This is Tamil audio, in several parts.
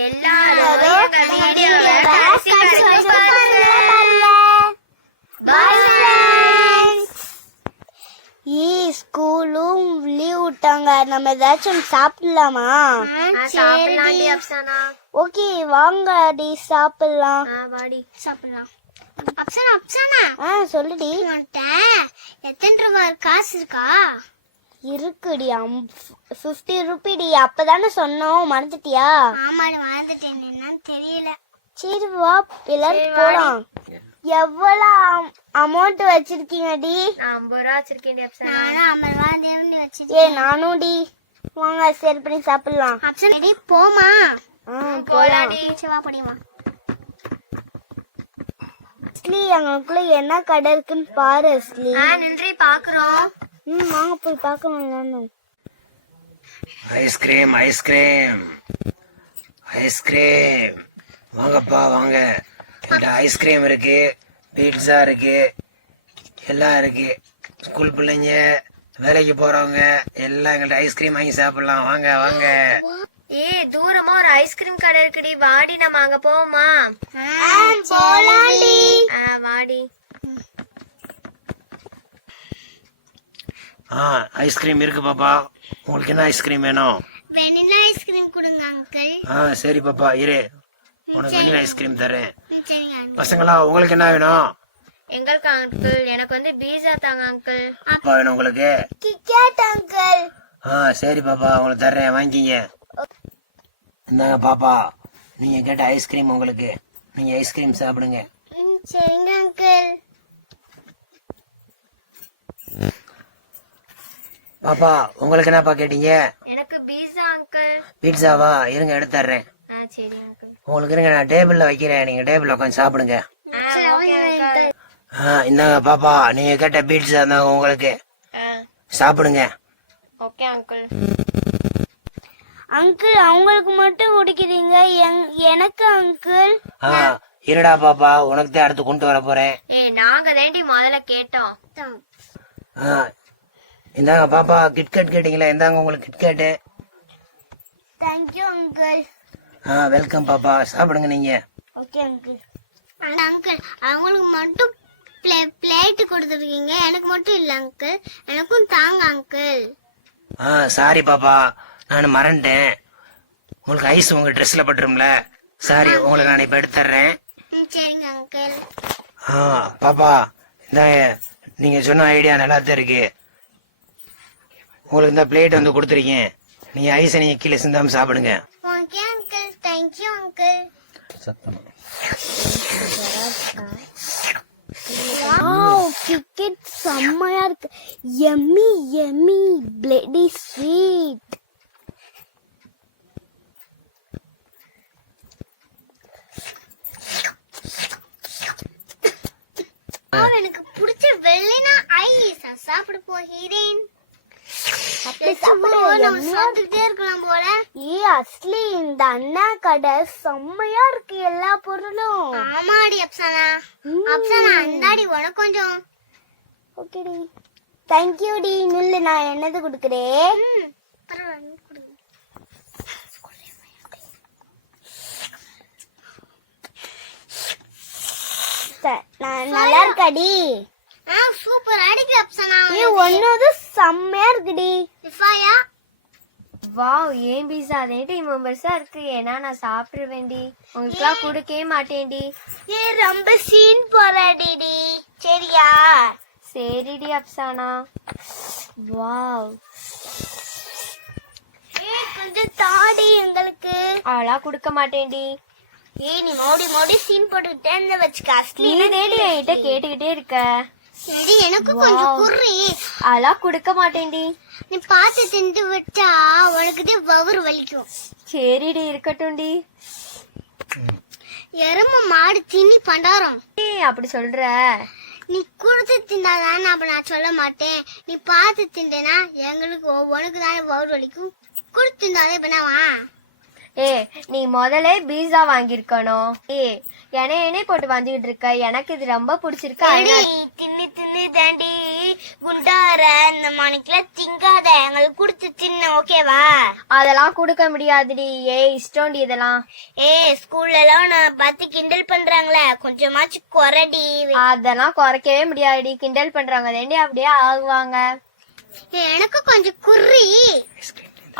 எல்லாரும் வீடியோவை கடைசி வரைக்கும் பாருங்க. Bye friends. ஸ்கூலும் லீவ் விட்டாங்க, நம்ம ஏதாச்சும் சாப்பிடலாமா? சாப்பிடலாம்டி அப்சனா. ஓகே வாங்க டி சாப்பிடலாம். வாடி சாப்பிடலாம். அப்சனா சொல்லுடி. எத்தனை ரூபாய் காசு இருக்கா? இருக்குடி 50 ரூபாய்டி. அப்பதானே சொன்னோம், மறந்துட்டியா? ஆமாடி மறந்துட்டேன், என்னன்னு தெரியல. சரி வா எல்லாரும் போலாம். எவ்வளவு அமௌண்ட் வச்சிருக்கீங்க டி? 50 ரூபா வச்சிருக்கேன் அப்சனா. நானும் 50 ரூபா தேவண்டி வச்சிருக்கேன். நானும் டி. வாங்க ஷேர் பண்ணி சாப்பிடலாம். அப்சனா ரெடி போமா? போலாம். வா படிமா. அஸ்லி அங்களுக்குள்ள என்ன கடை இருக்குன்னு பாரு அஸ்லி. நின்றி பாக்குறோம். வாங்க போய் பார்க்கலாம். நானும் ஐஸ்கிரீம் ஐஸ்கிரீம் ஐஸ்கிரீம் வாங்கப்பா வாங்க. என்கிட்ட ஐஸ்கிரீம் இருக்கு, பீட்சா இருக்கு, எல்லாம் இருக்கு. ஸ்கூல் பிள்ளைங்க, வேலைக்கு போறவங்க எல்லாம் எங்கள்ட்ட ஐஸ்கிரீம் வாங்கி சாப்பிடலாம். வாங்க வாங்க. தூரமா ஒரு ஐஸ்கிரீம் கடை இருக்குடி, வாடி நம்ம அங்க போவோமா? போலாம்டி. வாடி. ஐஸ்கிரீம் இருக்கு பாப்பா. உங்களுக்கு என்ன ஐஸ்கிரீம் வேணும்? வெனிலா ஐஸ்கிரீம் கொடுங்க அங்கிள். சரி பாப்பா இரு, உனக்கு வெனிலா ஐஸ்கிரீம் தரேன். சரிங்க. பசங்களா உங்களுக்கு என்ன வேணும்? எங்களுக்கு அங்கிள் எனக்கு வந்து பீஸா தாங்க அங்கிள். அப்பா வேணும் உங்களுக்கு? KitKat uncle. சரி பாப்பா உங்களுக்கு தர்றேன், வாங்கிக்கிங்க. இந்தாங்க பாப்பா, நீங்க கேட்ட ஐஸ்கிரீம் உங்களுக்கு. நீங்க ஐஸ்கிரீம் சாப்பிடுங்க. சரிங்க அங்கிள். பாப்பா உங்களுக்கு என்னப்பா கேட்டீங்க? எனக்கு பீஸா அங்கிள். பீட்சாவா? இருங்க எடுத்து தர்றேன். சரி அங்கிள். உங்களுக்கு இருங்க, நான் டேபிள்ல வைக்கிறேன், நீங்க டேபிள்ல உட்காந்து சாப்பிடுங்க. இந்தாங்க பாப்பா, நீங்க கேட்ட பீட்சா இருந்தாங்க உங்களுக்கு, சாப்பிடுங்க. Okay uncle. அங்கிள் அவங்களுக்கு மட்டும் குடிக்கிறீங்க, எனக்கு அங்கிள்? இருடா பாப்பா, உனக்கு தான் அடுத்து கொண்டு வர போறேன். நாங்க தாண்டி முதல்ல கேட்டோம். இந்தாங்க பாப்பா, கிட்கேட் கேட்டீங்களா? இந்தாங்க உங்களுக்கு கிட்கேட்டு. Thank you uncle. வெல்கம் பாப்பா, சாப்பிடுங்க நீங்க. Okay uncle. அங்கிள் அவங்களுக்கு மட்டும் பிளேட் கொடுத்துருக்கீங்க, எனக்கு மட்டும் இல்ல அங்கிள், எனக்கும் தாங்க அங்கிள். சாரி பாப்பா, நான் மறந்துட்டேன். உங்களுக்கு ஐஸ் உங்க ட்ரெஸ்ல பட்டுரும்ல, சாரி, உங்களுக்கு நான் இப்ப எடுத்துறேன். சரிங்க அங்கிள். பாப்பா இந்த நீங்க சொன்ன ஐடியா நல்லா தான் இருக்கு. உங்களுக்கு இந்த பிளேட் வந்து கொடுத்துருக்கேன், நீங்க ஐஸை நீங்க கீழே சிந்தாம சாப்பிடுங்க. Okay uncle, thank you uncle. KitKat செம்மையா இருக்கு. எம்மி எம்மி பிளேடி ஸ்வீட். எனக்கு பிடிச்ச வெள்ளைனா ஐஸ் சாப்பிட போகிறேன். இருக்கலாம் போல. அஸ்லி இந்த அண்ணா கடை செம்மையா இருக்கு, எல்லா பொருளும். ஆமாடி அப்சனா. அப்சனா இந்தாடி உனக்கு கொஞ்சம். ஓகேடி, தேங்க்யூ டி. நில்லு, நான் என்னது குடுக்குறேன். நல்லா இருக்காடி? சூப்பர் அடிக்கு அப்சனா. ஒன்னது செம்மையா இருக்குடி. ரிஃபாயா வாவ், ஏன் பீஸா ரேட்டு மெம்பர்ஸா இருக்கு. ஏன்னா நான் சாப்பிடுவேன்டி, உங்களுக்குலாம் கொடுக்கவே மாட்டேன்டி. ரொம்ப சீன் போறாடி. சரியா? சரிடி அப்சானா. வாவ், கொஞ்சம் தாடி எங்களுக்கு. அதெல்லாம் கொடுக்க மாட்டேன்டி. நீ மோடி மோடி சீன் போட்டுக்கிட்டே வச்சுக்க. நீ ரேடி என்கிட்ட கேட்டுக்கிட்டே இருக்க. சரி எனக்கு கொஞ்சம் குர்ரி. அதெல்லாம் கொடுக்க மாட்டேன்டி. நீ பார்த்து திண்டு விட்டா உனக்கு வவுறு வலிக்கும். சரிடி இருக்கட்டும்டி. எரும மாடு தின்னி பண்டாரம். அப்படி சொல்ற? நீ கொடுத்து தின்னாதான் அப்ப நான் சொல்ல மாட்டேன். நீ பார்த்து திண்டனா எங்களுக்கு உனக்கு தானே வவுறு வலிக்கும். கொடுத்து தின்னாலே பண்ணவா? நீ முதல்ல பீஸா வாங்கிருக்கணும். எண்ணெய் போட்டு வந்துகிட்டு இருக்க. எனக்கு இது ரொம்ப பிடிச்சிருக்கு. தின்னு தின்னு தாண்டி குண்டார இந்த மணிக்கெல்லாம் திங்காத, எங்களுக்கு குடுத்து தின்னு ஓகேவா? அதெல்லாம் குடுக்க முடியாதுடி. இஷ்டம்டி இதெல்லாம். ஸ்கூல்ல எல்லாம் நான் பார்த்து கிண்டல் பண்றாங்களே, கொஞ்சமாச்சு குறடி. அதெல்லாம் குறைக்கவே முடியாதுடி. கிண்டல் பண்றாங்க தேண்டி அப்படியே ஆகுவாங்க. எனக்கு கொஞ்சம் குறி.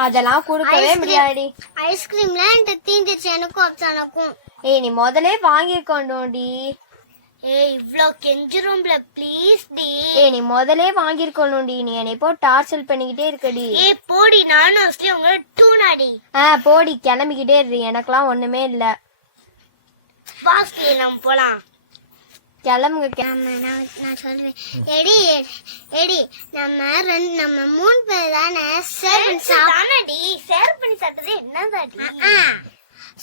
அதெல்லாம் குடுக்கவே முடியாதுடி. ஐஸ்கிரீம்லாம் என்கிட்ட தீந்துச்சு எனக்கும் அப்சானுக்கும். நீ முதல்ல வாங்கிருக்கணும்டி. இவ்ளோ கெஞ்சுறோம்ல ப்ளீஸ் டி. நீ முதல்ல வாங்கிருக்கணும்டி. நீ என்னை போ டார்ச்சல் பண்ணிக்கிட்டே இருக்கடி. போடி, நானும் அஸ்லி உங்கள டூனாடி. போடி, கிளம்பிக்கிட்டே இரு. எனக்கெல்லாம் ஒண்ணுமே இல்ல. பாஸ்கி நம்ம போலாம். கிளம்புங்க. நான் சொல்றேன். எடி நம்ம 3 பேர் தானே ஷேர் பண்ணி சாப்பிடானடி. ஷேர் பண்ணி சாப்பிட்டது என்னதாடி?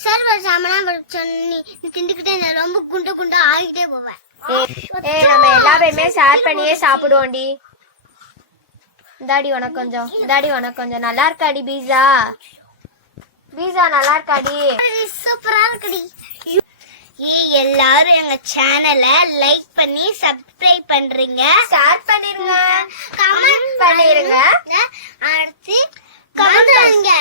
ஷேர் பண்ணி சாப்பிடா சொன்னி திண்டுக்கிட்டே ரொம்ப குண்டு குண்டா ஆகிட்டே போவேன். நம்ம எல்லா பேருமே ஷேர் பண்ணியே சாப்பிடுவோம்டி. இந்தாடி உனக்கு கொஞ்சம், இந்தாடி உனக்கு கொஞ்சம். நல்லா இருக்காடி பீஸா? பீஸா நல்லா இருக்காடி? சூப்பரா இருக்குடி. எல்லாரும் எங்க சேனலை லைக் பண்ணி சப்ஸ்கிரைப் பண்றீங்க, ஷேர் பண்ணிருங்க, கமெண்ட் பண்ணிருங்க. அடுத்து கமெண்ட் பண்ணுங்க.